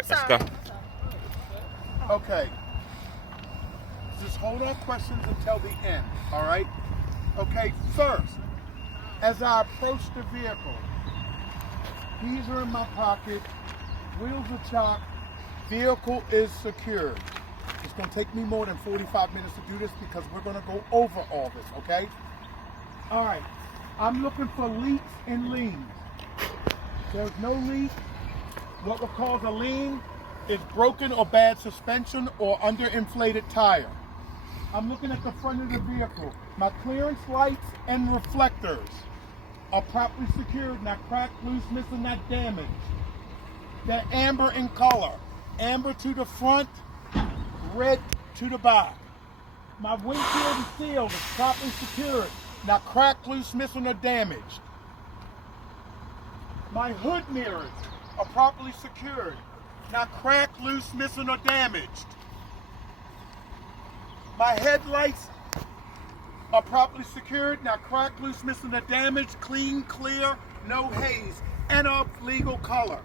right, let's go. Okay. Just hold on questions until the end, all right? Okay, first, as I approach the vehicle, keys are in my pocket, wheels are chocked, vehicle is secured. It's going to take me more than 45 minutes to do this because we're going to go over all this, okay? All right, I'm looking for leaks and leans. There's no leak. What would cause a lean is broken or bad suspension or underinflated tire. I'm looking at the front of the vehicle. My clearance lights and reflectors are properly secured, not cracked, loose, missing, not damaged. They're amber in color. Amber to the front, red to the back. My windshield is sealed, it's properly secured, not cracked, loose, missing, or damaged. My hood mirrors are properly secured, not cracked, loose, missing, or damaged. My headlights are properly secured, not cracked, loose, missing, or damaged, clean, clear, no haze, and of legal color.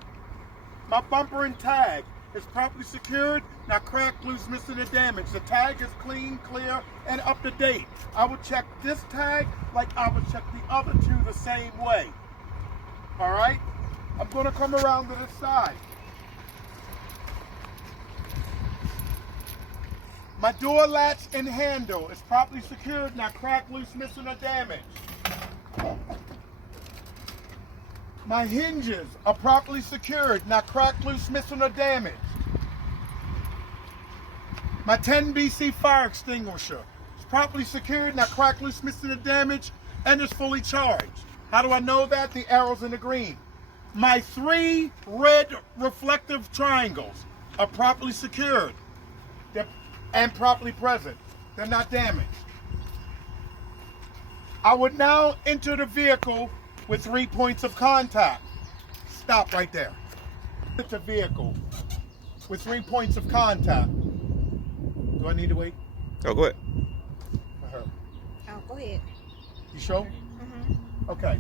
My bumper and tag is properly secured, not cracked, loose, missing, or damaged. The tag is clean, clear, and up to date. I would check this tag like I would check the other two the same way. All right? I'm going to come around to this side. My door latch and handle is properly secured, not cracked, loose, missing, or damaged. My hinges are properly secured, not cracked, loose, missing, or damaged. My 10BC fire extinguisher is properly secured, not cracked, loose, missing, or damaged, and is fully charged. How do I know that? The arrows in the green. My 3 red reflective triangles are properly secured and properly present. They're not damaged. I would now enter the vehicle with 3 points of contact. Stop right there. Enter the vehicle with 3 points of contact. Do I need to wait? Oh, go ahead. For her. Oh, go ahead. You sure? Mm-hmm. Okay.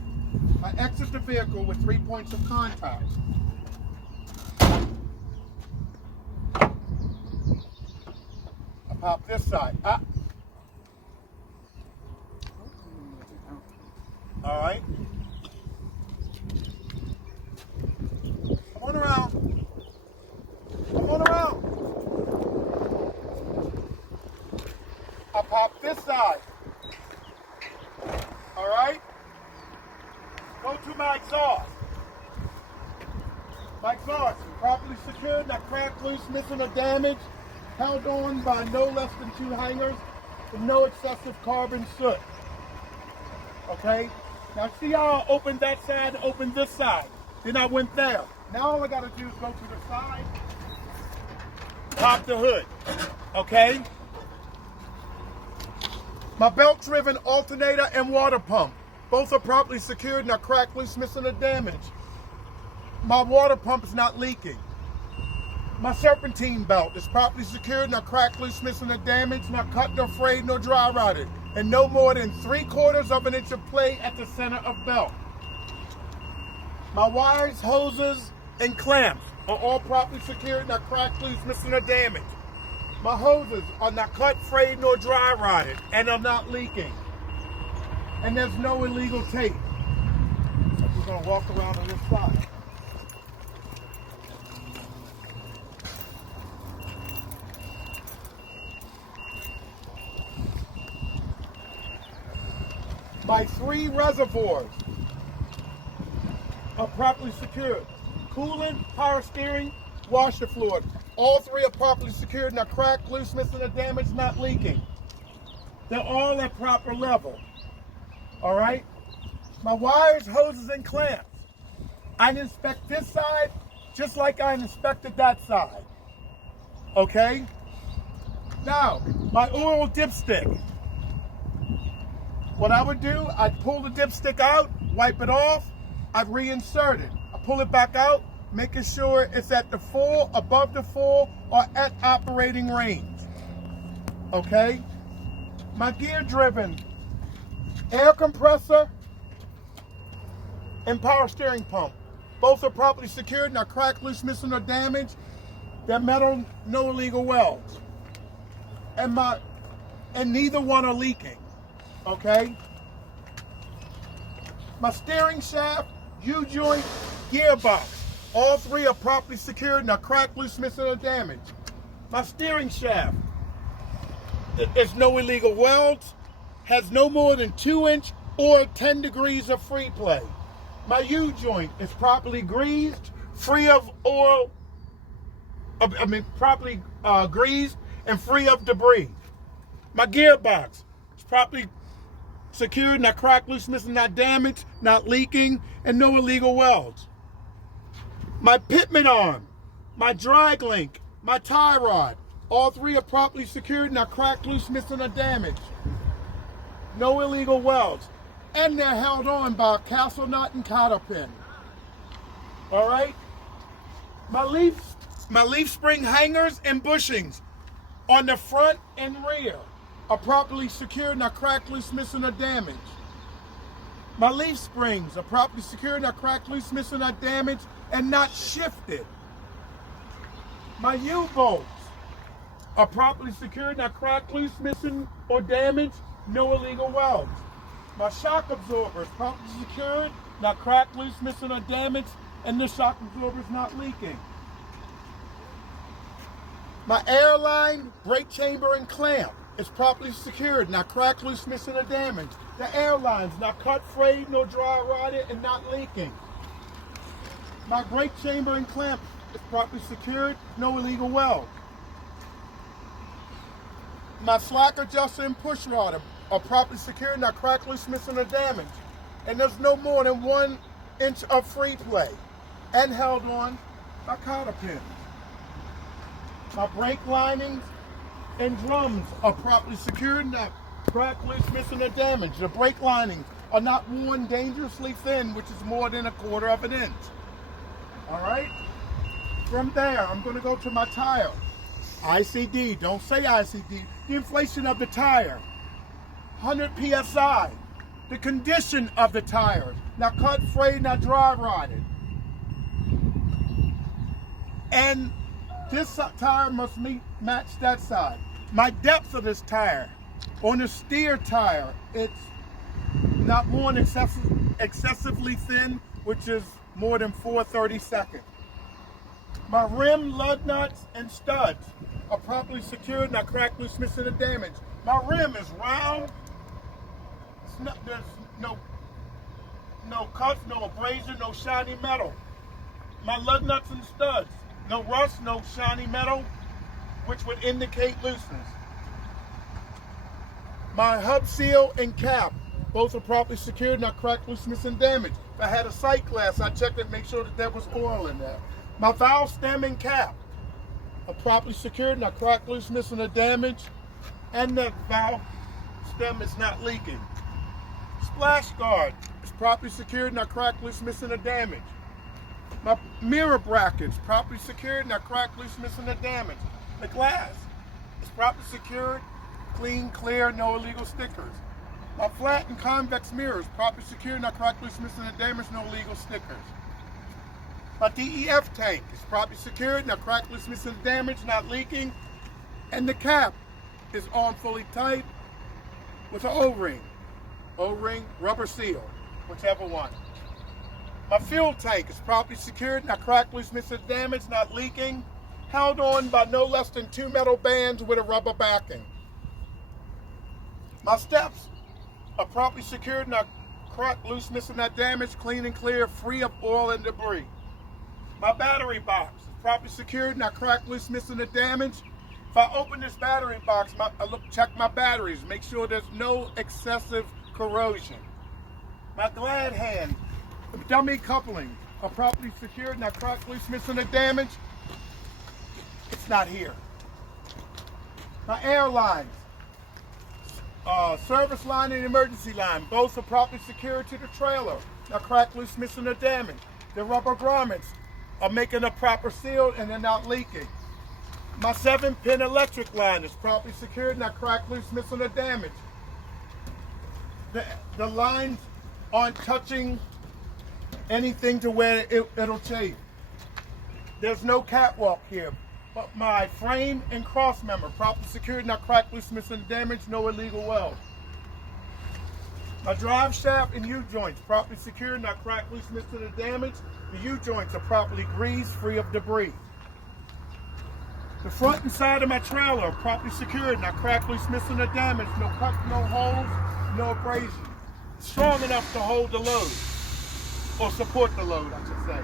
I exit the vehicle with 3 points of contact. I pop this side. Ah. All right. Come on around. Come on around. I pop this side. All right. Go to my exhaust. My exhaust is properly secured, not cracked, loose, missing, or damaged, held on by no less than 2 hangers with no excessive carbon soot. Okay? Now see how I opened that side, opened this side. Then I went there. Now all I gotta do is go to the side, pop the hood. Okay? My belt-driven alternator and water pump. Both are properly secured, not cracked, loose, missing, or damaged. My water pump is not leaking. My serpentine belt is properly secured, not cracked, loose, missing, or damaged, not cut, nor frayed, nor dry rotted, and no more than 3/4 of an inch of play at the center of belt. My wires, hoses, and clamps are all properly secured, not cracked, loose, missing, or damaged. My hoses are not cut, frayed, nor dry rotted, and are not leaking. And there's no illegal tape. We're going to walk around on this side. My 3 reservoirs are properly secured. Coolant, power steering, washer fluid. All 3 are properly secured, not cracked, loose, missing, or damaged, not leaking. They're all at proper level. All right? My wires, hoses, and clamps. I inspect this side just like I inspected that side. Okay? Now, my oil dipstick. What I would do, I'd pull the dipstick out, wipe it off, I'd reinsert it. I pull it back out, making sure it's at the full, above the full, or at operating range. Okay? My gear-driven air compressor and power steering pump. Both are properly secured, not cracked, loose, missing, or damaged, They're metal, no illegal welds. And neither one are leaking, okay? My steering shaft, U-joint, gearbox, all three are properly secured, not cracked, loose, missing, or damaged. My steering shaft, there's no illegal welds, has no more than 2-inch or 10 degrees of free play. My U-joint is properly greased, free of oil, properly greased and free of debris. My gearbox is properly secured, not cracked, loose, missing, not damaged, not leaking, and no illegal welds. My pitman arm, my drag link, my tie rod, all three are properly secured, not cracked, loose, missing, or damaged. No illegal welds. And they're held on by a castle nut and cotter pin. All right? My leaf spring hangers and bushings on the front and rear are properly secured, not cracked, loose, missing, or damaged. My leaf springs are properly secured, not cracked, loose, missing, or damaged, and not shifted. My U-bolts are properly secured, not cracked, loose, missing, or damaged, no illegal welds. My shock absorber is properly secured, not cracked, loose, missing, or damaged, and the shock absorber is not leaking. My airline, brake chamber, and clamp is properly secured, not cracked, loose, missing, or damaged. The airline's not cut, frayed, no dry rotted, and not leaking. My brake chamber and clamp is properly secured, no illegal weld. My slack adjuster and push rod are properly secured, not cracked, loose, missing, or damaged. And there's no more than 1 inch of free play and held on by cotter pins. My brake linings and drums are properly secured, not cracked, loose, missing, or damaged. The brake linings are not worn dangerously thin, which is more than 1/4 of an inch. All right? From there, I'm going to go to my tire. ICD, don't say ICD. The inflation of the tire, 100 PSI. The condition of the tires, not cut, frayed, not dry rotted. And this tire must match that side. My depth of this tire, on the steer tire, it's not worn excessively thin, which is more than 4/32. My rim, lug nuts, and studs are properly secured, not cracked, loose, missing, or damaged. My rim is round. There's no cuts, no abrasion, no shiny metal. My lug nuts and studs, no rust, no shiny metal, which would indicate looseness. My hub seal and cap, both are properly secured, not cracked, loose, missing, damaged. If I had a sight glass, I checked it, make sure that there was oil in there. My valve stem and cap are properly secured, not cracked, loose, missing, or damaged, and the valve stem is not leaking. Splash guard is properly secured, not cracked, loose, missing, or damaged. My mirror brackets properly secured, not cracked, loose, missing, or damaged. The glass is properly secured, clean, clear, no illegal stickers. My flat and convex mirrors properly secured, not cracked, loose, missing, or damaged, no illegal stickers. My DEF tank is properly secured, not cracked, loose, missing, or damaged, not leaking. And the cap is on fully tight with an O-ring. O-ring, rubber seal, whichever one. My fuel tank is properly secured, not cracked, loose, missing, or damaged, not leaking, held on by no less than 2 metal bands with a rubber backing. My steps are properly secured, not cracked, loose, missing, not damaged, clean and clear, free of oil and debris. My battery box is properly secured, not cracked, loose, missing, or damaged. If I open this battery box, check my batteries, make sure there's no excessive corrosion. My glad hand, dummy coupling are properly secured, not cracked, loose, missing, or damaged. It's not here. My airlines, service line and emergency line, both are properly secured to the trailer, not cracked, loose, missing, or damaged. The rubber grommets are making a proper seal and they're not leaking. My 7-pin electric line is properly secured, not cracked, loose, missing, or damaged. The lines aren't touching anything to where it'll chafe. There's no catwalk here. My frame and cross member, properly secured, not cracked, loose, missing, damaged, no illegal weld. My drive shaft and U-joints, properly secured, not cracked, loose, missing, or damaged. The U-joints are properly greased, free of debris. The front and side of my trailer are properly secured, not cracked, loose, missing, or damaged. No cuts, no holes, no abrasion. Strong enough to hold the load, or support the load, I should say.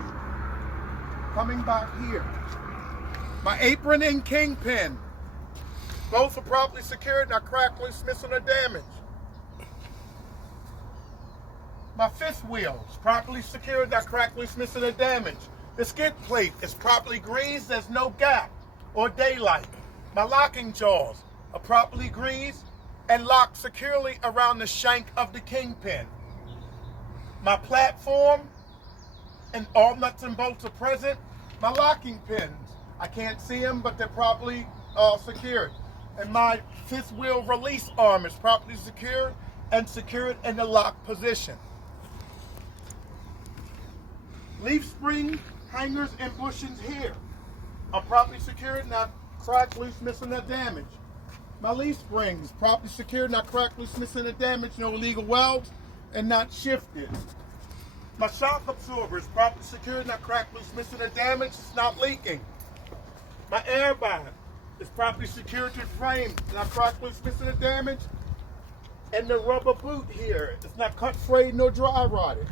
Coming back here, my apron and kingpin, both are properly secured, not cracked, loose, missing, or damaged. My fifth wheel is properly secured, not cracked, loose, missing, or damaged. The skid plate is properly greased, there's no gap or daylight. My locking jaws are properly greased and locked securely around the shank of the kingpin. My platform and all nuts and bolts are present. My locking pins, I can't see them, but they're properly secured. And my fifth wheel release arm is properly secured and secured in the lock position. Leaf spring hangers and bushings here are properly secured, not cracked, loose, missing, or damaged. My leaf springs properly secured, not cracked, loose, missing, or damaged, no illegal welds, and not shifted. My shock absorber is properly secured, not cracked, loose, missing, or damaged, it's not leaking. My airbag is properly secured to the frame, not cracked, loose, missing, or damaged. And the rubber boot here, it's not cut, frayed, nor dry rotted.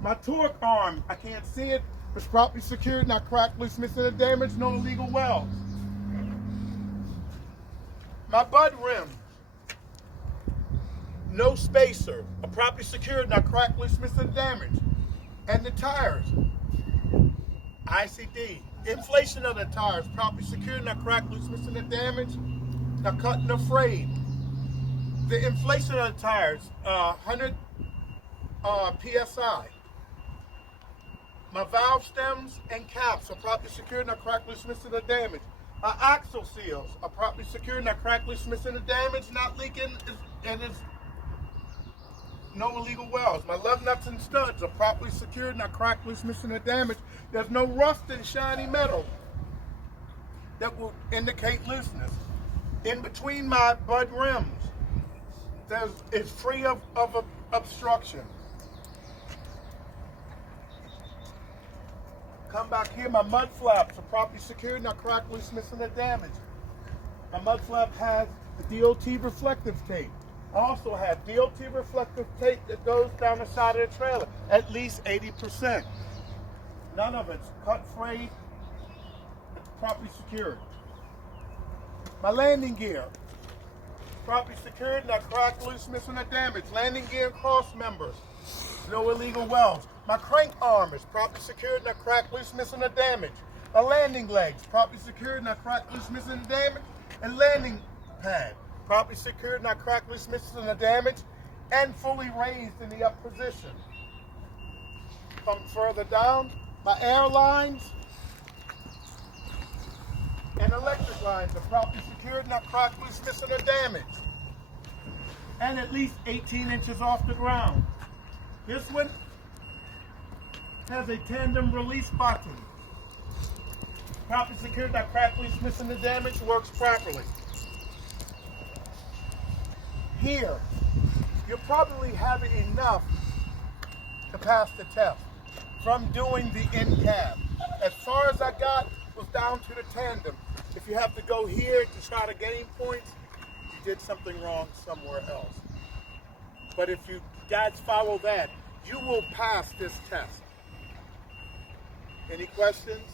My torque arm, I can't see it, is properly secured, not cracked, loose, missing, or damaged, no illegal welds. My bud rim, no spacer, are properly secured, not cracked, loose, missing, or damaged. And the tires, ICD, inflation of the tires, properly secured, not cracked, loose, missing, or damaged, not cut, nor frayed. The inflation of the tires, 100 PSI. My valve stems and caps are properly secured, not cracked, loose, missing, or damaged. My axle seals are properly secured, not cracked, loose, missing, or damaged, not leaking, and it's no illegal welds. My lug nuts and studs are properly secured, not cracked, loose, missing, or damaged. There's no rust and shiny metal that will indicate looseness. In between my bud rims, it's free of obstruction. Come back here, my mud flaps are properly secured, not cracked, loose, missing, or damaged. My mud flap has the DOT reflective tape. I also have DOT reflective tape that goes down the side of the trailer, at least 80%. None of it's cut, frayed, it's properly secured. My landing gear, properly secured, not cracked, loose, missing, or damaged. Landing gear and cross members, no illegal welds. My crank arm is properly secured, not cracked, loose, missing, or damaged. My landing legs, properly secured, not cracked, loose, missing, or damaged. And landing pad, properly secured, not cracked, loose, missing, or damaged, and fully raised in the up position. Come further down, my air lines and electric lines are properly secured, not cracked, loose, missing, or damaged. And at least 18 inches off the ground. This one has a tandem release button. Properly secured, not cracked, loose, missing, or damaged, works properly. Here, you'll probably have enough to pass the test from doing the in-cab. As far as I got was down to the tandem. If you have to go here to try to gain points, you did something wrong somewhere else. But if you guys follow that, you will pass this test. Any questions?